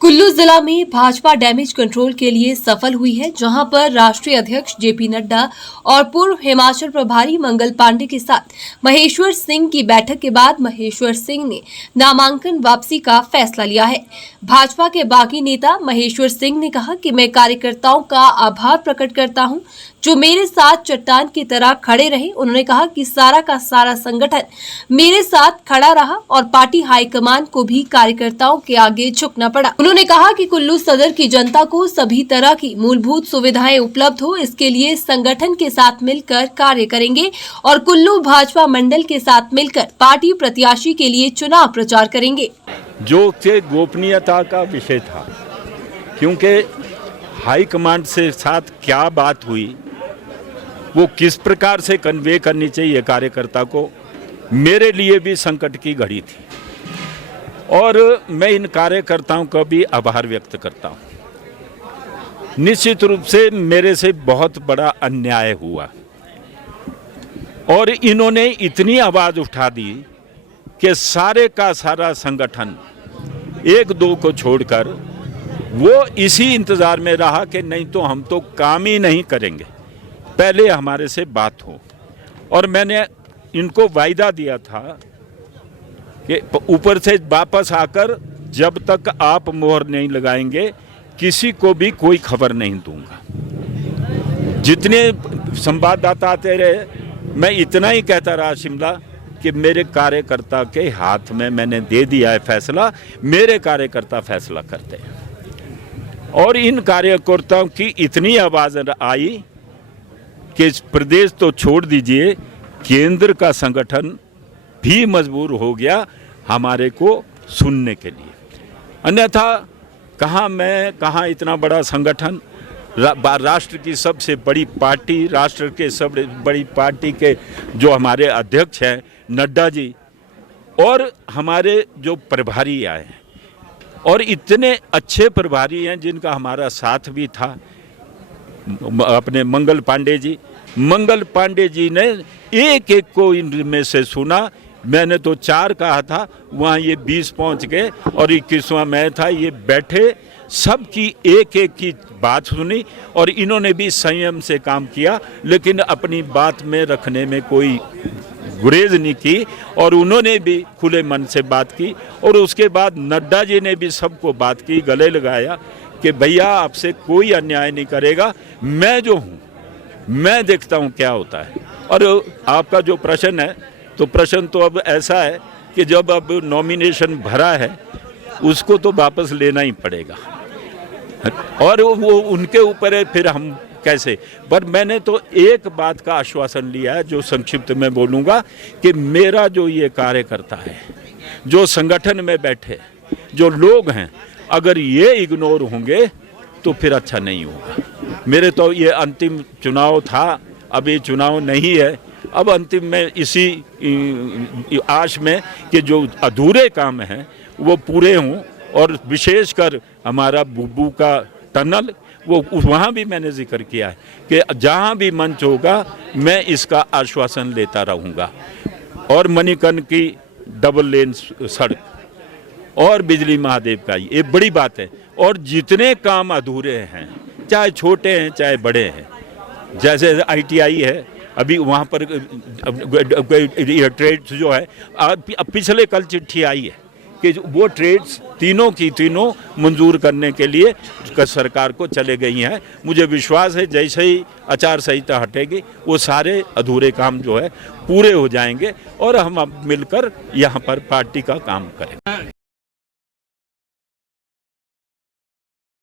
कुल्लू जिला में Bhajpa damage control के लिए सफल हुई है, जहां पर राष्ट्रीय अध्यक्ष जेपी नड्डा और पूर्व हिमाचल प्रभारी मंगल पांडे के साथ महेश्वर सिंह की बैठक के बाद महेश्वर सिंह ने नामांकन वापसी का फैसला लिया है। भाजपा के बागी नेता महेश्वर सिंह ने कहा कि मैं कार्यकर्ताओं का आभार प्रकट करता हूं जो मेरे साथ चट्टान की तरह खड़े रहे। उन्होंने कहा कि सारा का सारा संगठन मेरे साथ खड़ा रहा और पार्टी हाईकमान को भी कार्यकर्ताओं के आगे झुकना पड़ा। उन्होंने कहा कि कुल्लू सदर की जनता को सभी तरह की मूलभूत सुविधाएं उपलब्ध हो, इसके लिए संगठन के साथ मिलकर कार्य करेंगे और कुल्लू भाजपा मंडल के साथ मिलकर पार्टी प्रत्याशी के लिए चुनाव प्रचार करेंगे। जो कि गोपनीयता का विषय था, क्योंकि हाईकमांड से साथ क्या बात हुई, वो किस प्रकार से कन्वे करनी चाहिए कार्यकर्ता को, मेरे लिए भी संकट की घड़ी थी और मैं इन कार्यकर्ताओं का भी आभार व्यक्त करता हूं। निश्चित रूप से मेरे से बहुत बड़ा अन्याय हुआ और इन्होंने इतनी आवाज़ उठा दी कि सारे का सारा संगठन एक दो को छोड़कर वो इसी इंतज़ार में रहा कि नहीं तो हम तो काम ही नहीं करेंगे, पहले हमारे से बात हो। और मैंने इनको वायदा दिया था कि ऊपर से वापस आकर जब तक आप मोहर नहीं लगाएंगे किसी को भी कोई खबर नहीं दूंगा। जितने संवाददाता आते रहे, मैं इतना ही कहता रहा शिमला कि मेरे कार्यकर्ता के हाथ में मैंने दे दिया है फैसला, मेरे कार्यकर्ता फैसला करते हैं। और इन कार्यकर्ताओं की इतनी आवाज़ आई कि प्रदेश तो छोड़ दीजिए, केंद्र का संगठन भी मजबूर हो गया हमारे को सुनने के लिए। अन्यथा कहाँ इतना बड़ा संगठन, राष्ट्र की सबसे बड़ी पार्टी, राष्ट्र के सबसे बड़ी पार्टी के जो हमारे अध्यक्ष हैं नड्डा जी और हमारे जो प्रभारी आए हैं और इतने अच्छे प्रभारी हैं जिनका हमारा साथ भी था, अपने मंगल पांडे जी ने एक एक को इनमें से सुना। मैंने तो 4 कहा था, वहाँ ये 20 पहुँच गए और 21वां मैं था। ये बैठे सबकी एक एक की बात सुनी और इन्होंने भी संयम से काम किया, लेकिन अपनी बात में रखने में कोई गुरेज नहीं की और उन्होंने भी खुले मन से बात की। और उसके बाद नड्डा जी ने भी सबको बात की, गले लगाया कि भैया आपसे कोई अन्याय नहीं करेगा, मैं जो हूँ मैं देखता हूँ क्या होता है। और आपका जो प्रश्न है, तो प्रश्न तो अब ऐसा है कि जब अब नॉमिनेशन भरा है उसको तो वापस लेना ही पड़ेगा और वो उनके ऊपर है, फिर हम कैसे। पर मैंने तो एक बात का आश्वासन लिया है जो संक्षिप्त में बोलूँगा कि मेरा जो ये कार्यकर्ता है, जो संगठन में बैठे जो लोग हैं, अगर ये इग्नोर होंगे तो फिर अच्छा नहीं होगा। मेरे तो ये अंतिम चुनाव था, अब ये चुनाव नहीं है। अब अंतिम में इसी आश में कि जो अधूरे काम हैं वो पूरे हों और विशेषकर हमारा बुब्बू का टनल, वो वहाँ भी मैंने जिक्र किया है कि जहाँ भी मंच होगा मैं इसका आश्वासन लेता रहूँगा। और मणिकर्ण की डबल लेन सड़क और बिजली महादेव का ये बड़ी बात है। और जितने काम अधूरे हैं, चाहे छोटे हैं चाहे बड़े हैं, जैसे ITI है, अभी वहाँ पर ट्रेड्स जो है, पिछले कल चिट्ठी आई है कि वो ट्रेड्स तीनों की तीनों मंजूर करने के लिए सरकार को चले गई हैं। मुझे विश्वास है जैसे ही आचार संहिता हटेगी वो सारे अधूरे काम जो है पूरे हो जाएंगे और हम अब मिलकर यहाँ पर पार्टी का काम करें।